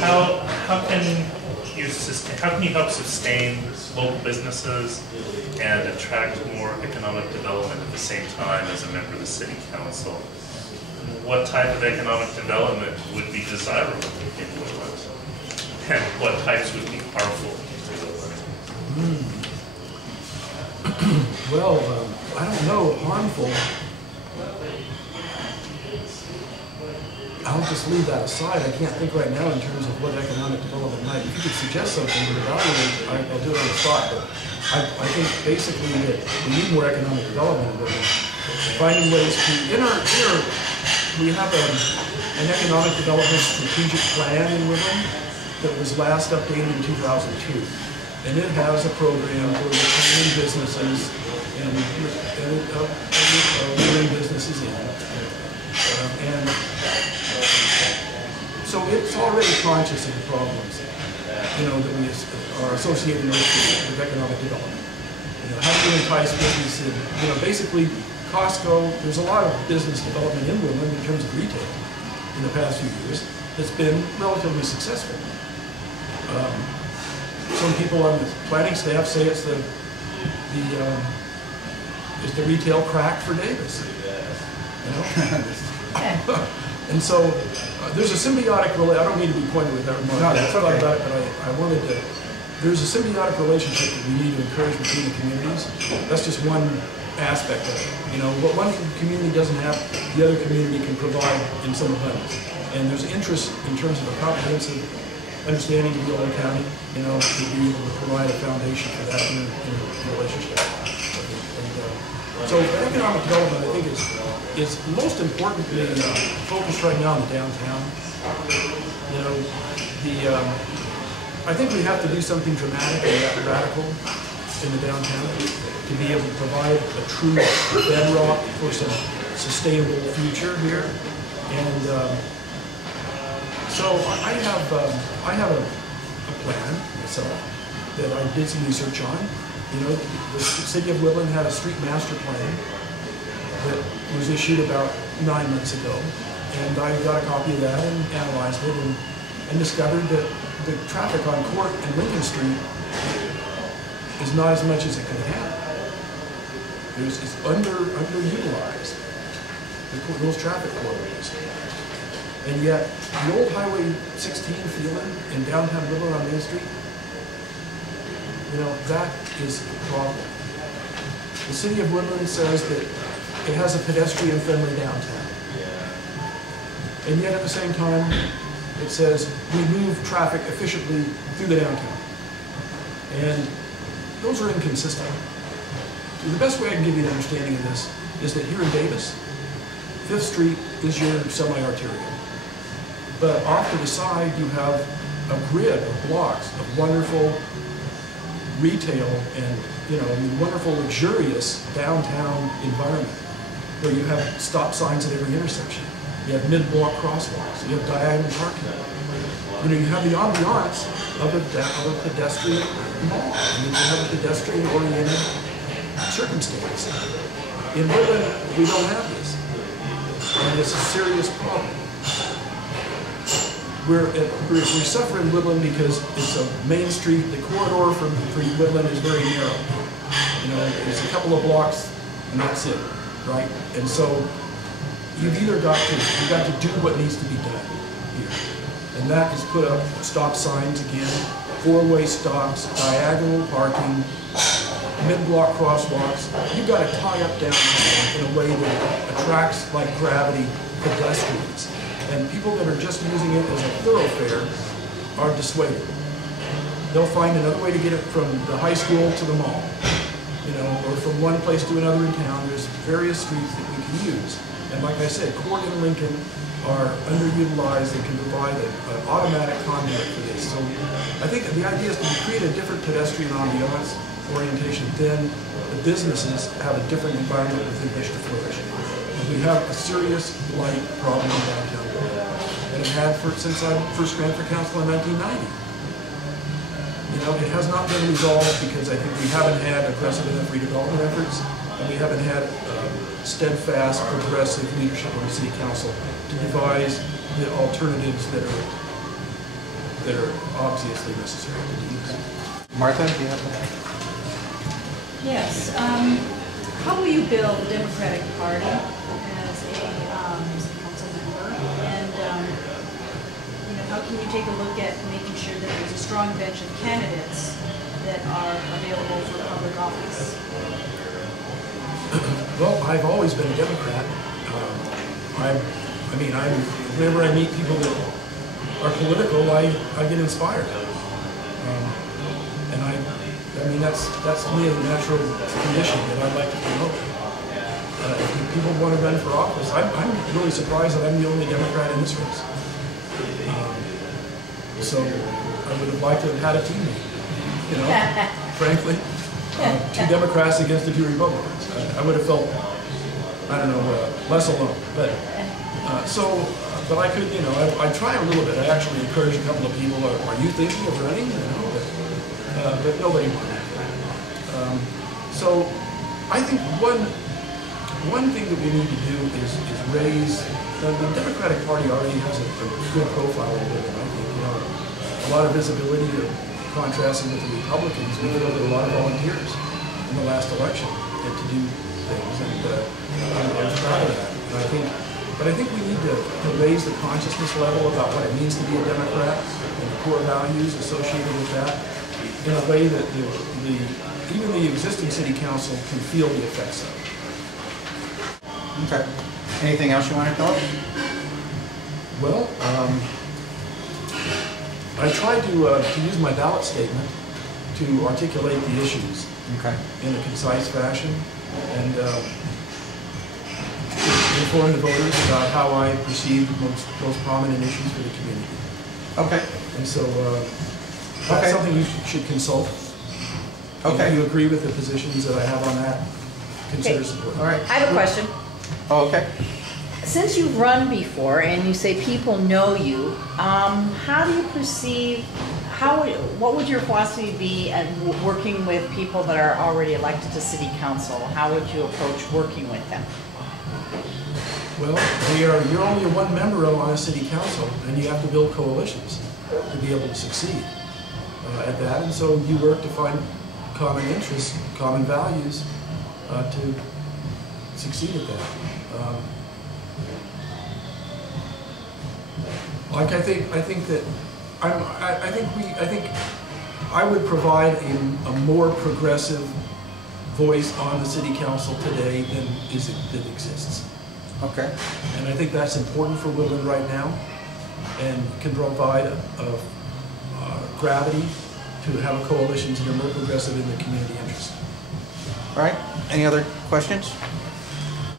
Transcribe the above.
how can you help sustain local businesses and attract more economic development at the same time as a member of the city council? What type of economic development would be desirable in Woodland? And what types would be harmful to Woodland? Well, I don't know, harmful. I'll just leave that aside. I can't think right now in terms of what economic development might. If you could suggest something to evaluate, I'll do it on the spot. But I think basically that we need more economic development. But finding ways to, we have an economic development strategic plan in Woodland that was last updated in 2002. And it has a program for retaining businesses and bring businesses in. And so it's already conscious of the problems, that we are associated with economic development. How do you entice business in? Basically, Costco, there's a lot of business development in Woodland in terms of retail in the past few years that's been relatively successful. Some people on the planning staff say it's the retail crack for Davis. And so there's a symbiotic relationship. I don't need to be pointed with that remark. No, that's okay. About it, but I wanted to. There's a symbiotic relationship that we need to encourage between the communities. That's just one aspect of it. What one community doesn't have, the other community can provide in some abundance. And there's interest in terms of a comprehensive understanding of Yolo County, to be able to provide a foundation for that in a relationship. So economic development, I think, is most importantly focused right now on the downtown. I think we have to do something dramatic and radical in the downtown to be able to provide a true bedrock for some sustainable future here. And so I have a plan myself that I did some research on. The city of Woodland had a street master plan that was issued about 9 months ago, and I got a copy of that and analyzed it and discovered that the traffic on Court and Lincoln Street is not as much as it could have. It's underutilized, those traffic corridors. And yet, the old Highway 16 feeling in downtown Woodland on Main Street, that is a problem. The city of Woodland says that it has a pedestrian-friendly downtown. And yet at the same time, it says we move traffic efficiently through the downtown. And those are inconsistent. The best way I can give you an understanding of this is that here in Davis, 5th Street is your semi-arterial. But off to the side, you have a grid of blocks of wonderful retail and wonderful, luxurious downtown environment where you have stop signs at every intersection. You have mid-block crosswalks. You have diagonal parking. You have the ambiance of a pedestrian mall. You have a pedestrian-oriented circumstance. In Woodland, we don't have this, and it's a serious problem. We suffer in Woodland because it's a main street. The corridor for Woodland is very narrow. There's a couple of blocks, and that's it, right? And so you've got to do what needs to be done here, and that is put up stop signs again, 4-way stops, diagonal parking, mid-block crosswalks. You've got to tie up downtown in a way that attracts, like gravity, pedestrians. And people that are just using it as a thoroughfare are dissuaded. They'll find another way to get it from the high school to the mall, or from one place to another in town. There's various streets that we can use. And like I said, Court and Lincoln are underutilized and can provide an automatic conduit for this. So I think the idea is to create a different pedestrian ambiance orientation, then the businesses have a different environment within which to flourish. We have a serious light problem in downtown Woodland, and it had since I first ran for council in 1990. It has not been resolved because I think we haven't had aggressive enough redevelopment efforts, and we haven't had steadfast, progressive leadership on the city council to devise the alternatives that are that are obviously necessary to use. Martha, do you have that? Yes. How will you build the Democratic Party as a council member? And how can you take a look at making sure that there's a strong bench of candidates that are available for public office? Well, I've always been a Democrat. Whenever I meet people that are political, I get inspired. That's to me a natural condition that I'd like to promote. If people want to run for office, I'm really surprised that I'm the only Democrat in this race. So I would have liked to have had a teammate, frankly. 2 Democrats against the 2 Republicans. I would have felt, less alone. But I could, I try a little bit. I actually encourage a couple of people, are you thinking of running? But nobody wanted. So I think one thing that we need to do is raise, the Democratic Party already has a good profile over it, I think, a lot of visibility, contrasting with the Republicans. We filled a lot of volunteers in the last election to do things, and I'm proud of that. But I think we need to raise the consciousness level about what it means to be a Democrat and the core values associated with that in a way that even the existing city council can feel the effects of. Okay. Anything else you want to tell us? Well, I tried to use my ballot statement to articulate the issues in a concise fashion and inform the voters about how I perceive the most prominent issues for the community. Okay. And so that's something you should consult. Okay. If you agree with the positions that I have on that, consider support. All right. I have a question. Oh, okay. Since you've run before and you say people know you, how do you perceive, what would your philosophy be at working with people that are already elected to city council? How would you approach working with them? Well, you're only one member on a city council, and you have to build coalitions to be able to succeed at that. And so you work to find common interests, common values to succeed at that. I think I would provide a more progressive voice on the city council today than that exists. Okay. And I think that's important for Woodland right now, and can provide a gravity to have a coalition that are more progressive in the community interest. All right. Any other questions?